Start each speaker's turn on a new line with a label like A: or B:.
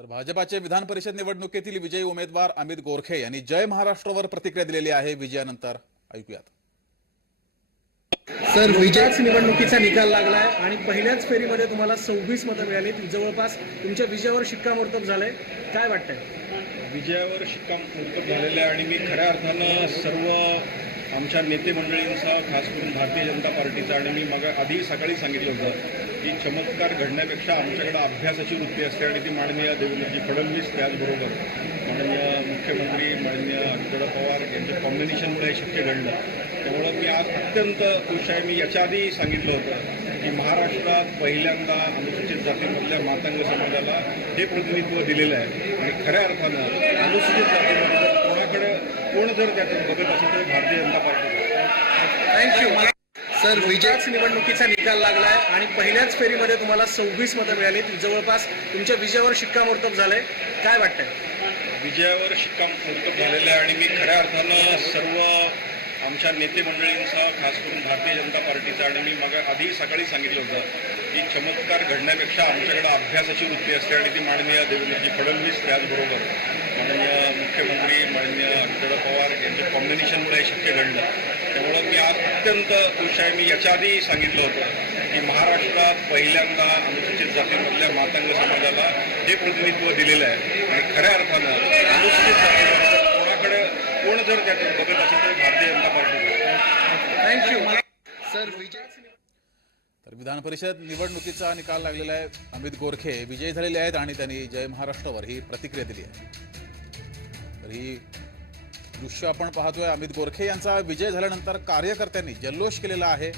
A: तर भाजपाचे विधान परिषद निवडणुकीतील विजयी उमेदवार अमित गोरखे यांनी जय महाराष्ट्रवर प्रतिक्रिया दिलेली आहे. विजयानंतर ऐकूयात.
B: सर विजयाच निवडणुकीचा निकाल लागलाय आणि पहिल्याच फेरीमध्ये तुम्हाला सव्वीस मतं मिळाली जवळपास तुमच्या विजयावर शिक्कामोर्तब झालंय. काय वाटतंय?
C: विजयावर शिक्कामोर्तब झालेलं आहे आणि मी खऱ्या अर्थानं सर्व आमच्या नेते मंडळींचा खास करून भारतीय जनता पार्टीचा आणि मी मग आधी सकाळी सांगितलं होतं की चमत्कार घडण्यापेक्षा आमच्याकडे अभ्यासाची वृत्ती असते आणि ती माननीय देवेंद्रजी फडणवीस त्याचबरोबर माननीय मुख्यमंत्री माननीय अजितदादा पवार यांच्या कॉम्बिनेशनमुळे शक्य घडलं. त्यामुळं मी आज अत्यंत खुश आहे. मी याच्या आधी सांगितलं होतं की महाराष्ट्रात पहिल्यांदा अनुसूचित जातीमधल्या मातंग समाजाला हे प्रतिनिधित्व दिलेलं आहे. आणि खऱ्या अर्थानं अनुसूचित जातीमध्ये कोण जर त्यातून बघत असेल तर Bharatiya Janata Party
B: thank you sir विजयाच निवडणुकीचा निकाल लागलाय आणि पहिल्याच फेरीमध्ये तुम्हाला सव्वीस मतं मिळाली. जवळपास तुमच्या विजयावर शिक्कामोर्तब झालंय. काय वाटतंय?
C: विजयावर शिक्कामोर्तब झालेलं आहे आणि मी खऱ्या अर्थानं सर्व आमच्या नेते मंडळींचा खास करून भारतीय जनता पार्टीचा आणि मी मग आधी सकाळी सांगितलं होतं की चमत्कार घडण्यापेक्षा आमच्याकडे अभ्यासाची वृत्ती असते आणि ती माननीय देवेंद्रजी फडणवीस त्याचबरोबर माननीय मुख्यमंत्री माननीय अजितदादा पवार यांच्या कॉम्बिनेशनमुळे हे शक्य घडलं. त्यामुळं मी आज अत्यंत खुश आहे. मी याच्या आधी सांगितलं होतं की महाराष्ट्रात पहिल्यांदा अनुसूचित जातीमधल्या मातंग समाजाला हे प्रतिनिधित्व दिलेलं आहे आणि खऱ्या अर्थानं अनुसूचित जातीमध्ये कोणाकडे कोण जर त्यातून बघत असेल तर भारतीय जनता पार्टी
B: थँक्यू सर
A: तर विधान परिषद निवडणुकीचा निकाल लागलेला आहे. अमित गोरखे विजयी झालेले आहेत आणि त्यांनी जय महाराष्ट्रावर ही प्रतिक्रिया दिली आहे. तर ही दृश्य आपण पाहतोय. अमित गोरखे यांचा विजय झाल्यानंतर कार्यकर्त्यांनी जल्लोष केलेला आहे.